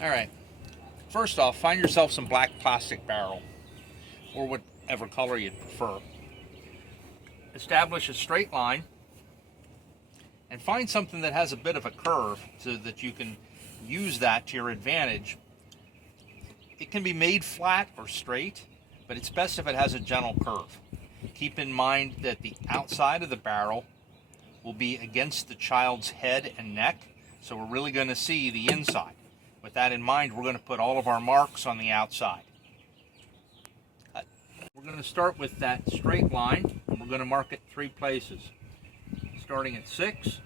All right. First off, find yourself some black plastic barrel or whatever color you'd prefer. Establish a straight line and find something that has a bit of a curve so that you can use that to your advantage. It can be made flat or straight, but it's best if it has a gentle curve. Keep in mind that the outside of the barrel will be against the child's head and neck, so we're really going to see the inside. With that in mind, we're going to put all of our marks on the outside. We're going to start with that straight line, and we're going to mark it 3 places. Starting at 6,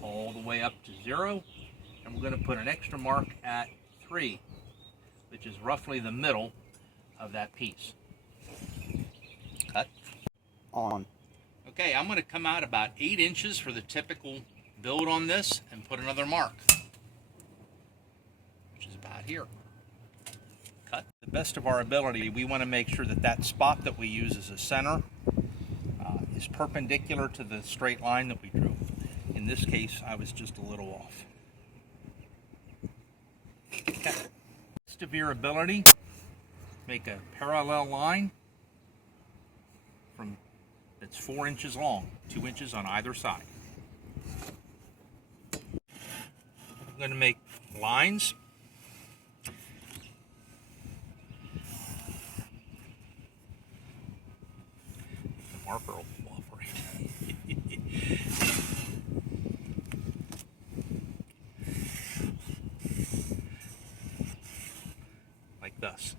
all the way up to 0, and we're going to put an extra mark at 3, which is roughly the middle of that piece. Cut. On. Okay, I'm going to come out about 8 inches for the typical build on this and put another mark, which is about here. Cut. To the best of our ability, we want to make sure that that spot that we use as a center is perpendicular to the straight line that we drew. In this case, I was just a little off. Okay. Best of your ability, make a parallel line from that's 4 inches long, 2 inches on either side. I'm going to make lines. The marker will cooperate. Like this.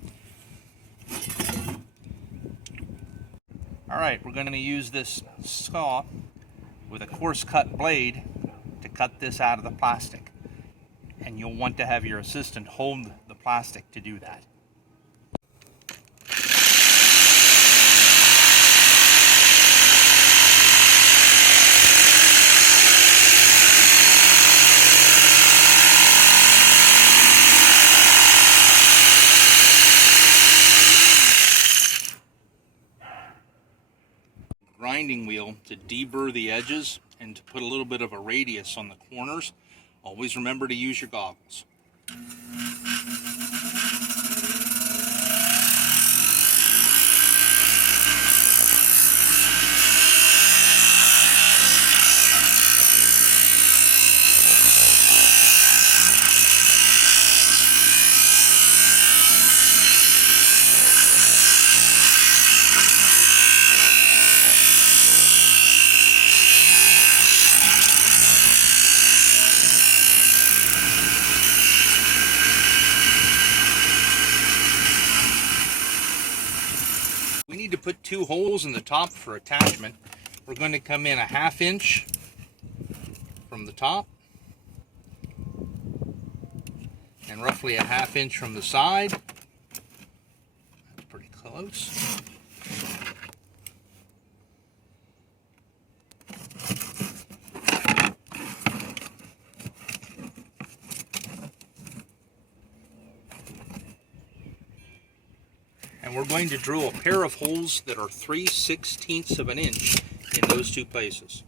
Alright, we're going to use this saw with a coarse cut blade to cut this out of the plastic. And you'll want to have your assistant hold the plastic to do that. Grinding wheel to deburr the edges and to put a little bit of a radius on the corners. Always remember to use your goggles. We need to put 2 holes in the top for attachment. We're going to come in a 1/2 inch from the top and roughly a 1/2 inch from the side. That's pretty close. And we're going to drill a pair of holes that are 3/16 of an inch in those 2 places.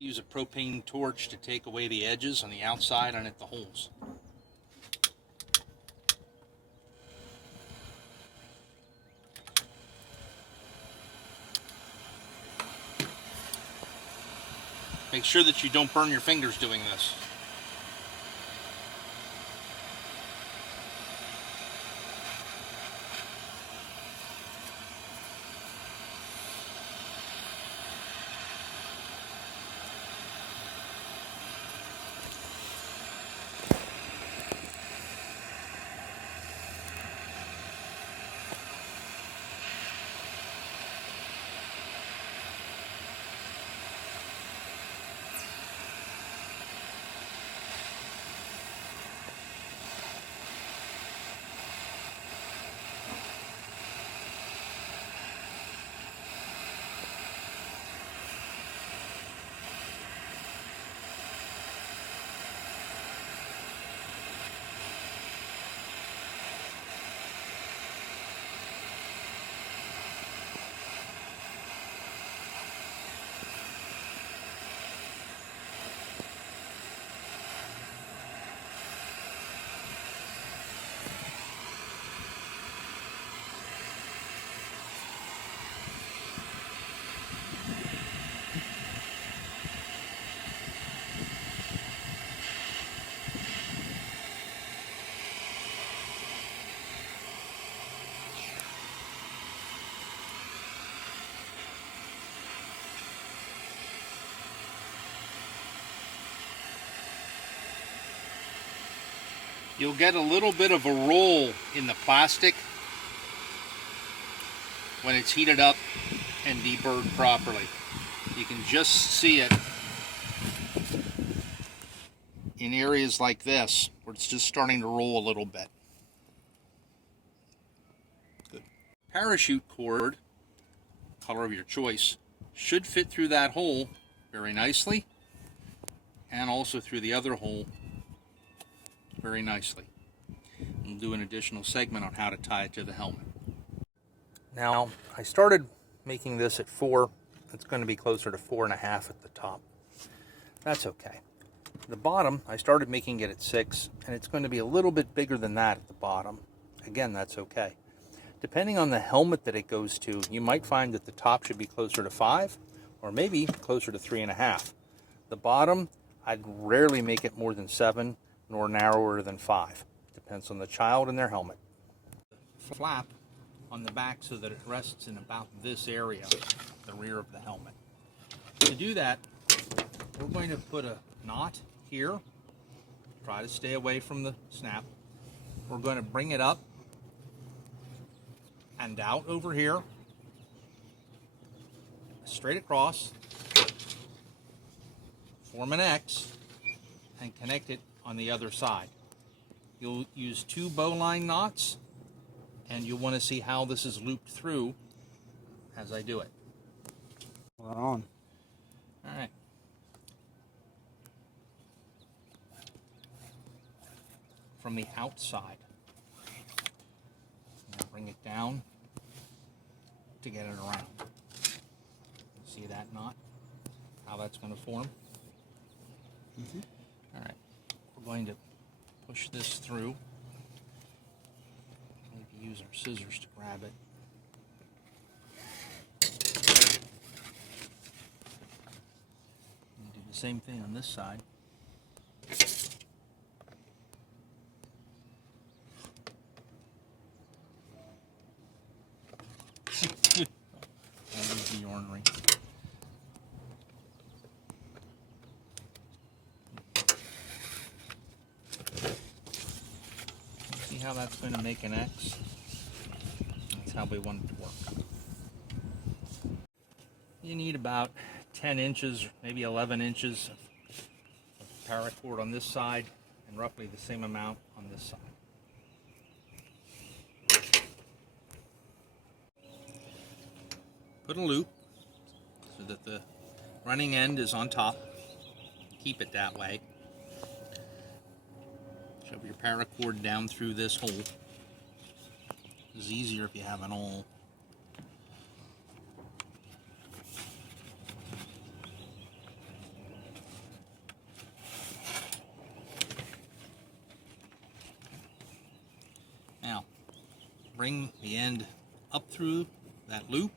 Use a propane torch to take away the edges on the outside and at the holes. Make sure that you don't burn your fingers doing this. you'll get a little bit of a roll in the plastic when it's heated up and deburred properly. You can just see it in areas like this where it's just starting to roll a little bit. Good. Parachute cord, color of your choice, should fit through that hole very nicely, and also through the other hole very nicely. We'll do an additional segment on how to tie it to the helmet. Now, I started making this at 4. It's going to be closer to 4.5 at the top. That's okay. The bottom, I started making it at 6, and it's going to be a little bit bigger than that at the bottom. Again, that's okay. Depending on the helmet that it goes to, you might find that the top should be closer to 5, or maybe closer to 3.5. The bottom, I'd rarely make it more than 7, nor narrower than 5. Depends on the child and their helmet. Flap on the back so that it rests in about this area, the rear of the helmet. To do that, we're going to put a knot here. Try to stay away from the snap. We're going to bring it up and out over here, straight across, form an X, and connect it on the other side. You'll use 2 bowline knots, and you'll want to see how this is looped through as I do it. Right on. All right. From the outside. Now bring it down to get it around. See that knot? How that's going to form? Mm-hmm. All right. We're going to push this through. Maybe use our scissors to grab it. And do the same thing on this side. I'll use the ornery. See how that's going to make an X? That's how we want it to work. You need about 10 inches, maybe 11 inches of paracord on this side, and roughly the same amount on this side. Put a loop so that the running end is on top. Keep it that way. Shove your paracord down through this hole. It's easier if you have an awl. Now, bring the end up through that loop,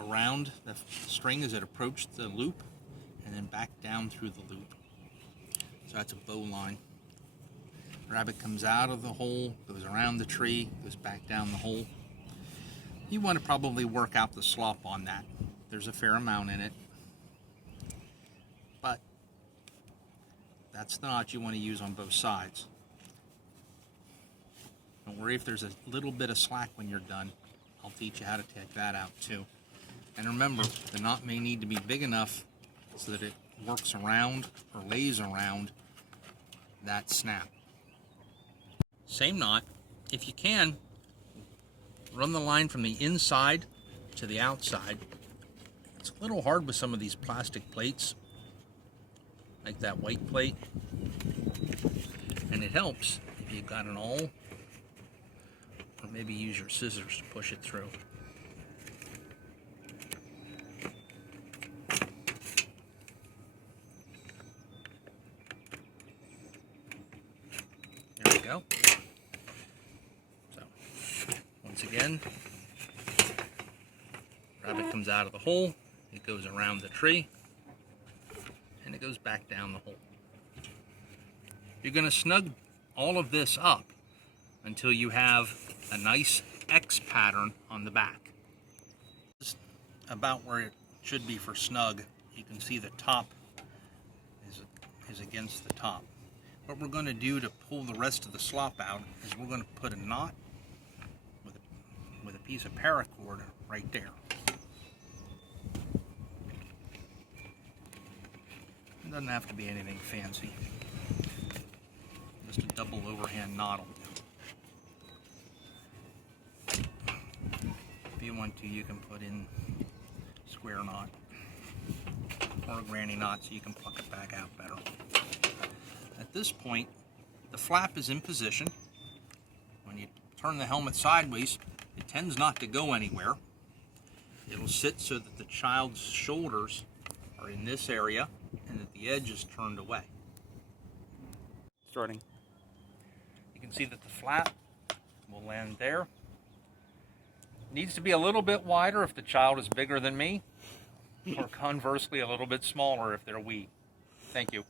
around the string as it approached the loop, and then back down through the loop. So that's a bow line. Rabbit comes out of the hole, goes around the tree, goes back down the hole. You want to probably work out the slop on that. There's a fair amount in it, but that's the knot you want to use on both sides. Don't worry if there's a little bit of slack when you're done. I'll teach you how to take that out too. And remember, the knot may need to be big enough so that it works around or lays around that snap. Same knot. If you can, run the line from the inside to the outside. It's a little hard with some of these plastic plates, like that white plate. And it helps if you've got an awl, or maybe use your scissors to push it through. There we go. So, once again, rabbit comes out of the hole, it goes around the tree, and it goes back down the hole. You're going to snug all of this up until you have a nice X pattern on the back. This is about where it should be for snug. You can see the top is against the top. What we're going to do to pull the rest of the slop out is we're going to put a knot with a piece of paracord right there. It doesn't have to be anything fancy. Just a double overhand knot will do. If you want to, you can put in square knot or a granny knot so you can pluck it back out better. At this point, the flap is in position. When you turn the helmet sideways, it tends not to go anywhere. It'll sit so that the child's shoulders are in this area and that the edge is turned away. Starting. You can see that the flap will land there. Needs to be a little bit wider if the child is bigger than me, or conversely a little bit smaller if they're wee. Thank you.